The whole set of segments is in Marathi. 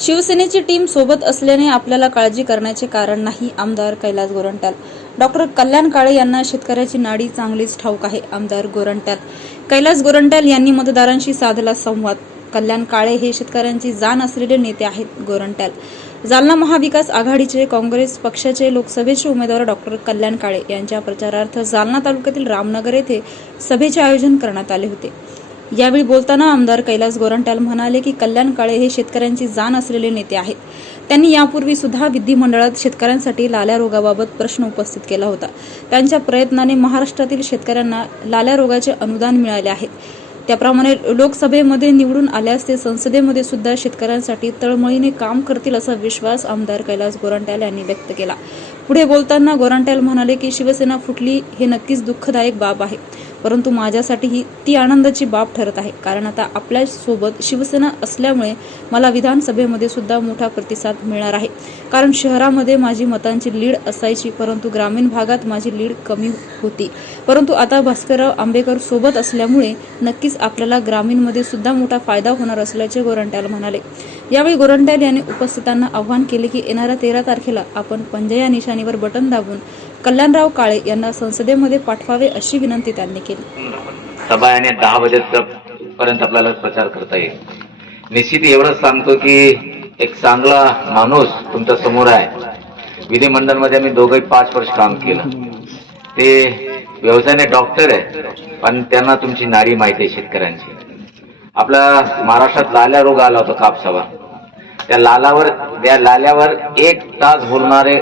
शिवसेनेची टीम सोबत असल्याने आपल्याला काळजी करण्याचे कारण नाही. आमदार कैलास गोरंट्याल. डॉक्टर कल्याण काळे यांना शेतकऱ्याची नाडी चांगलीच ठाऊक आहे. आमदार गोरंट्याल. कैलास गोरंट्याल यांनी मतदारांशी साधला संवाद. कल्याण काळे हे शेतकऱ्यांची जाण असलेले नेते आहेत. गोरंट्याल. जालना महाविकास आघाडीचे काँग्रेस पक्षाचे लोकसभेचे उमेदवार डॉक्टर कल्याण काळे यांच्या प्रचारार्थ जालना तालुक्यातील रामनगर येथे सभेचे आयोजन करण्यात आले होते. यावेळी बोलताना आमदार कैलास गोरंट्याल म्हणाले की कल्याण काळे हे शेतकऱ्यांची जाण असलेले नेते आहेत. त्यांनी यापूर्वी सुद्धा विधिमंडळात शेतकऱ्यांसाठी लाल्या रोगाबाबत प्रश्न उपस्थित केला होता. त्यांच्या प्रयत्नाने महाराष्ट्रातील शेतकऱ्यांना लाल्या रोगाचे अनुदान मिळाले आहे. त्याप्रमाणे लोकसभेमध्ये निवडून आल्यास ते संसदेमध्ये सुद्धा शेतकऱ्यांसाठी तळमळीने काम करतील असा विश्वास आमदार कैलास गोरंट्याल यांनी व्यक्त केला. पुढे बोलताना गोरंट्याल म्हणाले की शिवसेना फुटली हे नक्कीच दुःखदायक बाब आहे, परंतु माझ्यासाठी ही ती आनंदाची बाब ठरत आहे. कारण आता आपल्या सोबत शिवसेना असल्यामुळे मला विधानसभेमध्ये सुद्धा मोठा प्रतिसाद मिळणार आहे. कारण शहरामध्ये माझी मतांची लीड असायची, परंतु ग्रामीण भागात माझी लीड कमी होती. परंतु आता भास्करराव आंबेकर सोबत असल्यामुळे नक्कीच आपल्याला ग्रामीणमध्ये सुद्धा मोठा फायदा होणार असल्याचे गोरंट्याल म्हणाले. यावेळी गोरंट्याल यांनी उपस्थितांना आवाहन केले की येणाऱ्या 13 तारखेला आपण पंजा या निशाणीवर बटन दाबून कल्याणराव काळे यांना संसदेमध्ये पाठवावे अशी विनंती त्यांनी केली. सभा आणि 10 वाजेपर्यंत आपल्याला प्रचार करता येईल. निश्चित एवढंच सांगतो की एक चांगला माणूस तुमच्या समोर आहे. विधिमंडळमध्ये आम्ही दोघंही 5 वर्ष काम केलं. ते व्यवसायाने डॉक्टर आहे, पण त्यांना तुमची नाडी माहिती आहे शेतकऱ्यांची. आपल्या महाराष्ट्रात लाल्या रोग आला होता कापसावर. त्या लाल्यावर 1 तास बोलणारे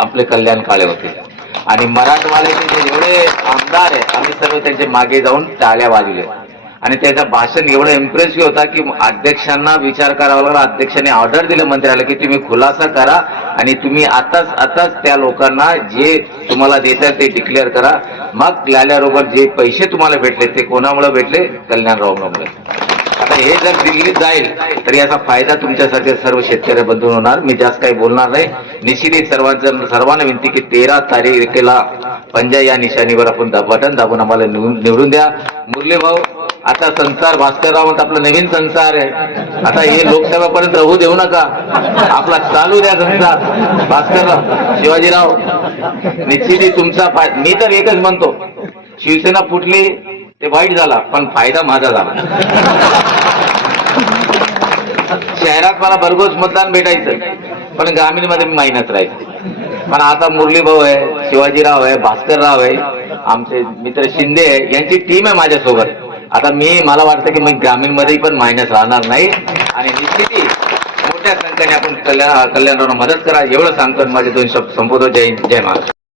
आपले कल्याण काळे होते. आणि मराठवाड्याचे जे एवढे आमदार आहे आम्ही सर्व त्यांच्या मागे जाऊन टाळ्या वाजले. आणि त्याचं भाषण एवढं इम्प्रेसिव्ह होता की अध्यक्षांना विचार करावा लागला. अध्यक्षांनी ऑर्डर दिलं मंत्र्याला की तुम्ही खुलासा करा आणि तुम्ही आताच त्या लोकांना जे तुम्हाला देतात ते डिक्लेअर करा. मग लाल्या रोगात जे पैसे तुम्हाला भेटले ते कोणामुळे भेटले? कल्याणरावांमुळे. आता हे जर दिल्लीत जाईल तर याचा फायदा तुमच्यासाठी सर्व शेतकरी बंधू होणार. मी जास्त काही बोलणार नाही. निश्चित सर्वांना विनंती की 13 तारखेला पंजा या निशाणीवर आपण बटन दाबून आम्हाला निवडून द्या. मुरली भाऊ, आता संसार भास्करराव आपला नवीन संसार आहे. आता हे लोकसभेपर्यंत राहू देऊ नका. आपला चालू द्या संसार. भास्करराव, शिवाजीराव, निश्चित तुमचा मी तर एकच म्हणतो, शिवसेना फुटली ते वाईट झाला, पण फायदा माझा झाला. शहरात मला भरघोस मतदान भेटायचं, पण ग्रामीणमध्ये मी मायनस राहायचं. पण आता मुरली भाऊ आहे, शिवाजीराव आहे, भास्करराव आहे, आमचे मित्र शिंदे आहे, यांची टीम आहे माझ्यासोबत. आता मला वाटतं की मी ग्रामीणमध्ये पण मायनस राहणार नाही. आणि निश्चित मोठ्या संख्येने आपण कल्याणरावांना मदत करा एवढं सांगतो. माझे 2 शब्द संबोधन. जय महाराष्ट्र.